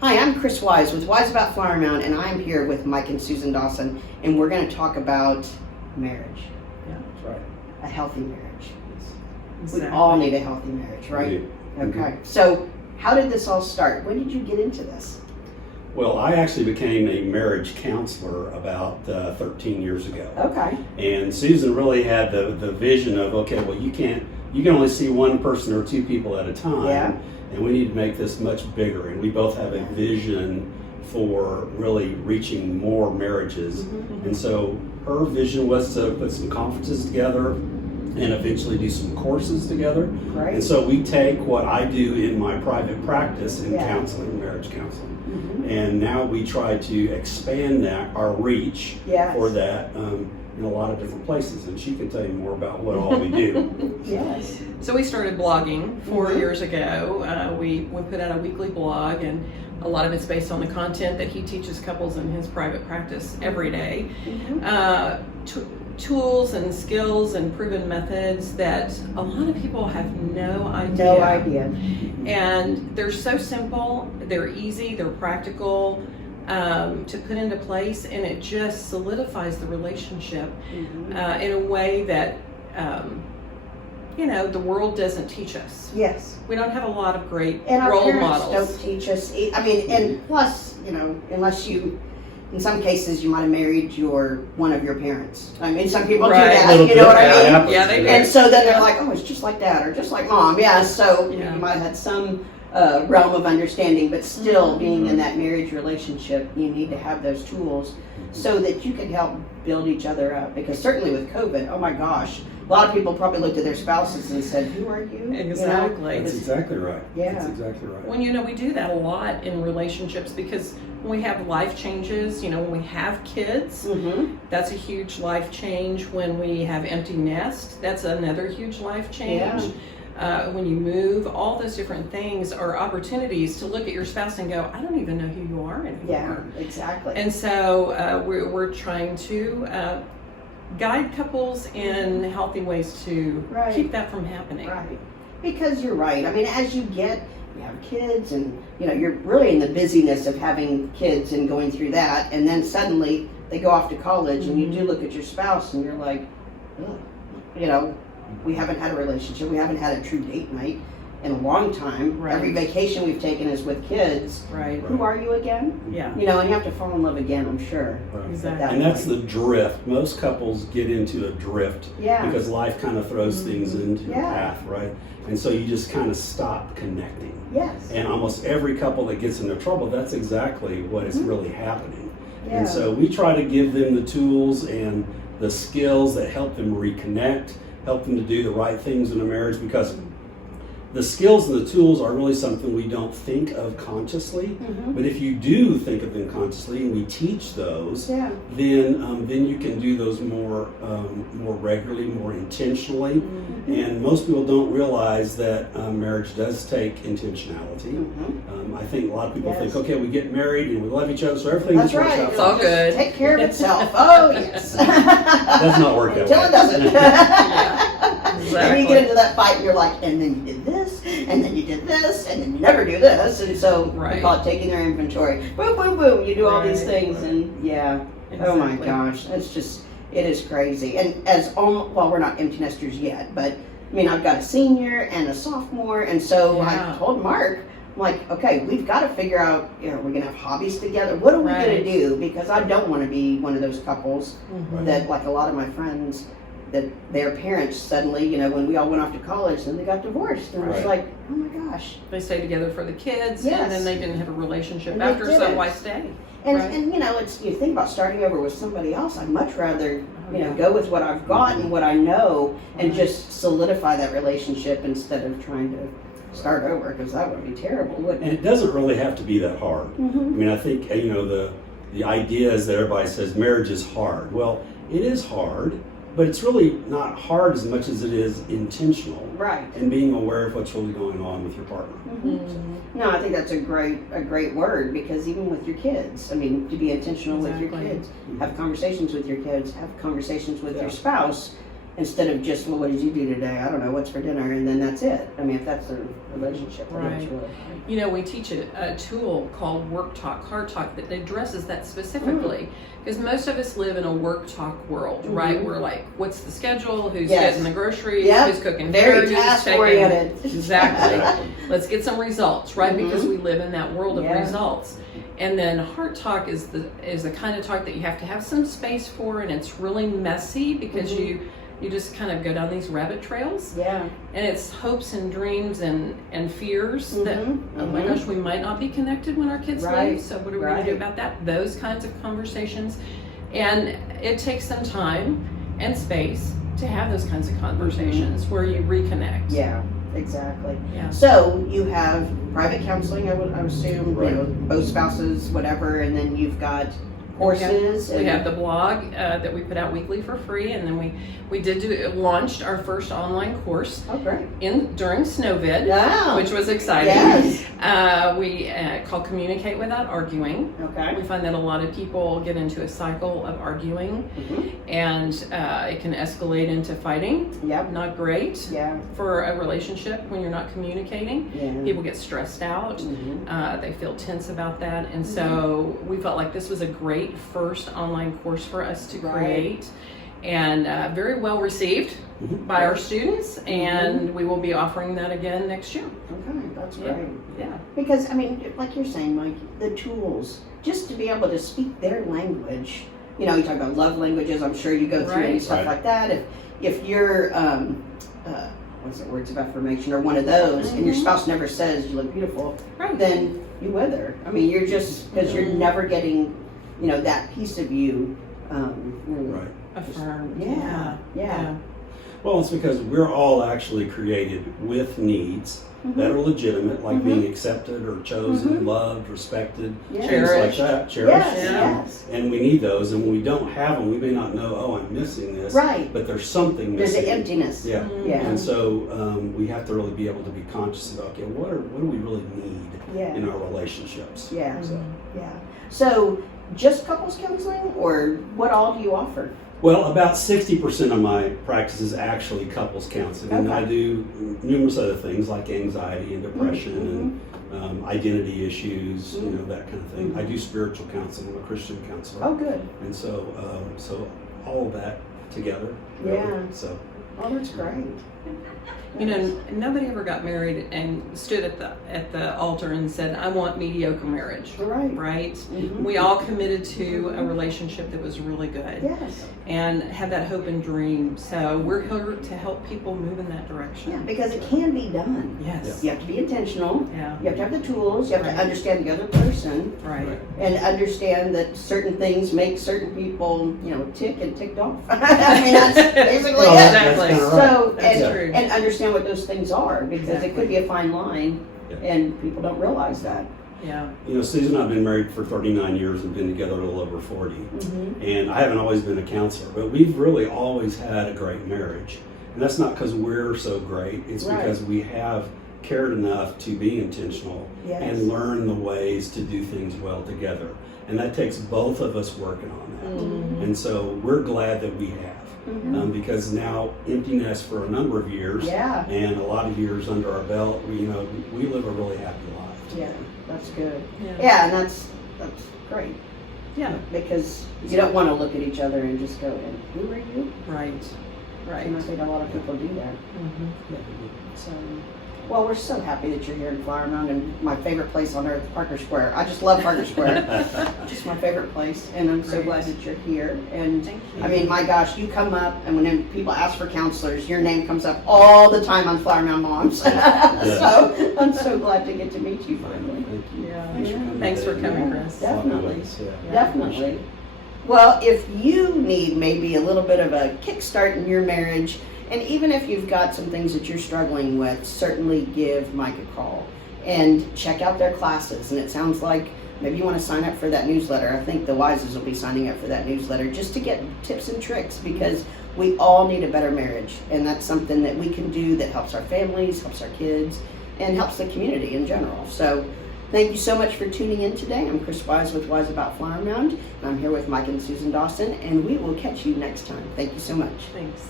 Hi, I'm Chris Wise with Wise About Flower Mound, and I'm here with Mike and Susan Dawson, and we're going to talk about marriage. Yeah, that's right. A healthy marriage. Exactly. We all need a healthy marriage, right? Mm-hmm. Okay. So, how did this all start? When did you get into this? Well, I actually became a marriage counselor about 13 years ago. Okay. And Susan really had the vision of, okay, well, you can only see one person or two people at a time. Yeah. And we need to make this much bigger. And we both have a vision for really reaching more marriages. Mm-hmm. And so her vision was to put some conferences together and eventually do some courses together. Great. And so we take what I do in my private practice in Yeah. counseling, marriage counseling, Mm-hmm. and now we try to expand our reach Yes. for that in a lot of different places. And she can tell you more about what all we do. Yes. So we started blogging 4 Mhm. years ago. We put out a weekly blog, and a lot of it's based on the content that he teaches couples in his private practice every day. Mm-hmm. Tools and skills and proven methods that a lot of people have no idea. No idea. And they're so simple, they're easy, they're practical to put into place, and it just solidifies the relationship Mm-hmm. in a way that the world doesn't teach us. Yes. We don't have a lot of great And our role parents models. don't teach us. I mean, and plus, unless you, in some cases, you might have married one of your parents. I mean, some people Right. do A that. little You know bit, what I mean? happens, Yeah, they do. And so then they're like, oh, it's just like dad or just like mom. Yeah. So Yeah. you might have had some realm of understanding, but still, Mm-hmm. being in that marriage relationship, you need to have those tools so that you can help build each other up. Because certainly with COVID, oh my gosh, a lot of people probably looked at their spouses and said, "Who are you?" Exactly. That's exactly right. Yeah. That's exactly right. When we do that a lot in relationships, because when we have life changes, when we have kids, Mm-hmm. that's a huge life change. When we have empty nest, that's another huge life change. When you move, all those different things are opportunities to look at your spouse and go, I don't even know who you are anymore. Yeah. Exactly. And so we're trying to guide couples in healthy ways to Right. keep that from happening. Right. Because you're right. I mean, as you have kids and, you're really in the busyness of having kids and going through that. And then suddenly they go off to college and you do look at your spouse and you're like, ugh, we haven't had a relationship. We haven't had a true date night in a long time. Right. Every vacation we've taken is with kids. Right. Who are you again? Yeah. And you have to fall in love again, I'm sure. Right. Exactly. At that And that's point. the drift. Most couples get into a drift Yeah. because life kind of throws things into your Yeah. path, right? And so you just kind of stop connecting. Yes. And almost every couple that gets into trouble, that's exactly what is really happening. Yeah. And so we try to give them the tools and the skills that help them reconnect, help them to do the right things in a marriage, because the skills and the tools are really something we don't think of consciously. Mhm. But if you do think of them consciously and we teach those, Yeah. then you can do those more regularly, more intentionally. And most people don't realize that marriage does take intentionality. Mhm. I think a lot of people Yes. think, okay, we get married and we love each other, so everything That's just works right. out. It's all It'll good. just take care of itself. Oh, yes. Does not work that Until way. it doesn't. Exactly. And you get into that fight and you're like, and then you did this, and then you did this, and then you never do this. And so we Right. call it taking their inventory. Boom, boom, boom. You do all these Right. things and yeah. Oh my Exactly. gosh. It is crazy. And we're not empty nesters yet, but I mean, I've got a senior and a sophomore. And so Yeah. I told Mark, I'm like, okay, we've got to figure out, we're going to have hobbies together. What are we going Right. to do? Because I don't want to be one of those couples Mhm. that, like a lot of my friends, that their parents suddenly, when we all went off to college, then they got divorced. And it was Right. like, oh my gosh. They stay together for the kids, Yes. and then they didn't have a relationship And they after, so didn't. why stay? And, Right. and you think about starting over with somebody else, I'd much rather, Oh, yeah. go with what I've got and what I know and Right. just solidify that relationship instead of trying to start over, because that would be terrible, wouldn't And it? it doesn't really have to be that hard. I mean, I think, the idea is that everybody says marriage is hard. Well, it is hard, but it's really not hard as much as it is intentional Right. and being aware of what's really going on with your partner. Mhm. No, I think that's a great word, because even with your kids, I mean, to be intentional with your Exactly. kids, have conversations with your kids, have conversations with Yeah. your spouse, instead of just, well, what did you do today? I don't know, what's for dinner, and then that's it. I mean, if that's the relationship, then it's Right. really You know, we teach a tool called Work Talk, Hard Talk that addresses that specifically. Because most of us live in a work talk world, right? We're like, what's the schedule? Who's Yes. getting the groceries? Yep. Who's cooking Very dinner? Who's task taking- oriented. Exactly. Let's get some results, right? Because Mhm. we live in that world of Yeah. results. And then Heart Talk is the kind of talk that you have to have some space for, and it's really messy because you just kind of go down these rabbit trails, Yeah. and it's hopes and dreams and fears that, oh my gosh, we might not be connected when our kids Right. leave, so what are we going to do about that? Those kinds of conversations. And it takes some time and space to have those kinds of conversations where you reconnect. Yeah, exactly. Yeah. So you have private counseling, I would assume, Right. you know, both spouses, whatever, and then you've got courses. We and- have the blog that we put out weekly for free, and then we launched our first online course Oh, great. during Snowvid, Yeah. which was exciting. Yes. We called Communicate Without Arguing. Okay. We find that a lot of people get into a cycle of arguing, Mhm. and it can escalate into fighting. Yep. Not great Yeah. for a relationship when you're not communicating. Yeah. People get stressed out. Mhm. They feel tense about that, and so we felt like this was a great first online course for us to Right. create, and very well received Mhm. by our students, and we will be offering that again next year. Okay, that's Yeah. great. Yeah. Because, I mean, like you're saying, Mike, the tools, just to be able to speak their language. You know, you talk about love languages, I'm sure you go through any Right. stuff Right. like that. If you're, what's it, words of affirmation or one of those, and your spouse never says you look beautiful, Right. then you wither. I mean, you're just, because you're never getting, you know, that piece of you. Really. Right. Affirmed. Yeah. Well, it's because we're all actually created with needs that are legitimate, like being accepted or chosen, loved, respected, Yeah. things Cherished. like that, cherished. Yes, yes. And we need those, and when we don't have them, we may not know, oh, I'm missing this. Right. But there's something There's missing. an emptiness. Yeah. Yeah. And so we have to really be able to be conscious about, okay, what do we really need Yeah. in our relationships? Yeah. So, Yeah. So, just couples counseling, or what all do you offer? well, about 60% of my practice is actually couples counseling, and I Okay. do numerous other things like anxiety and depression and identity issues, you know, that kind of thing. I do spiritual counseling. I'm a Christian counselor, Oh, good. and so all of that together. Really. Yeah. So Oh, that's great. You know, nobody ever got married and stood at the altar and said, "I want mediocre marriage." Right. Right? Mhm. We all committed to a relationship that was really good Yes. and had that hope and dream. So we're here to help people move in that direction. Yeah, because it can be done. Yes. You have to be intentional. Yeah. You have to have the tools. You have Right. to understand the other person Right. and understand that certain things make certain people, you know, tick and ticked off. I mean, that's basically Well, it. that's Exactly. kinda right. So, That's and, true. and understand what those things are, because Exactly. it could be a fine line, Yeah. and people don't realize that. Yeah. You know, Susan and I have been married for 39 years and been together a little over 40. And I haven't always been a counselor, but we've really always had a great marriage. And that's not because we're so great, it's Right. because we have cared enough to be intentional Yes. and learn the ways to do things well together. And that takes both of us working on that. And so we're glad that we have. Because now empty nest for a number of years Yeah. and a lot of years under our belt, we live a really happy life. Yeah, that's good. Yeah. Yeah, and that's great, Yeah. because you don't want to look at each other and just go, "And who are you?" Right. Right. And I think a lot of people do that. So, well, we're so happy that you're here in Flower Mound, and my favorite place on earth, Parker Square. I just love Parker Square. Just my favorite place, and I'm so Great. glad that you're here. And Thank you. I mean, my gosh, you come up, and when people ask for counselors, your name comes up all the time on Flower Mound Moms. So I'm so glad to get to meet you finally. Thank you. Yeah. Thanks for coming. Thanks for today. coming, Yeah, Chris. definitely. Yeah. Definitely. Well, if you need maybe a little bit of a kickstart in your marriage, and even if you've got some things that you're struggling with, certainly give Mike a call and check out their classes. And it sounds like maybe you want to sign up for that newsletter. I think the Wises will be signing up for that newsletter just to get tips and tricks, because we all need a better marriage. And that's something that we can do that helps our families, helps our kids, and helps the community in general. So thank you so much for tuning in today. I'm Chris Wise with Wise About Flower Mound, and I'm here with Mike and Susan Dawson, and we will catch you next time. Thank you so much. Thanks.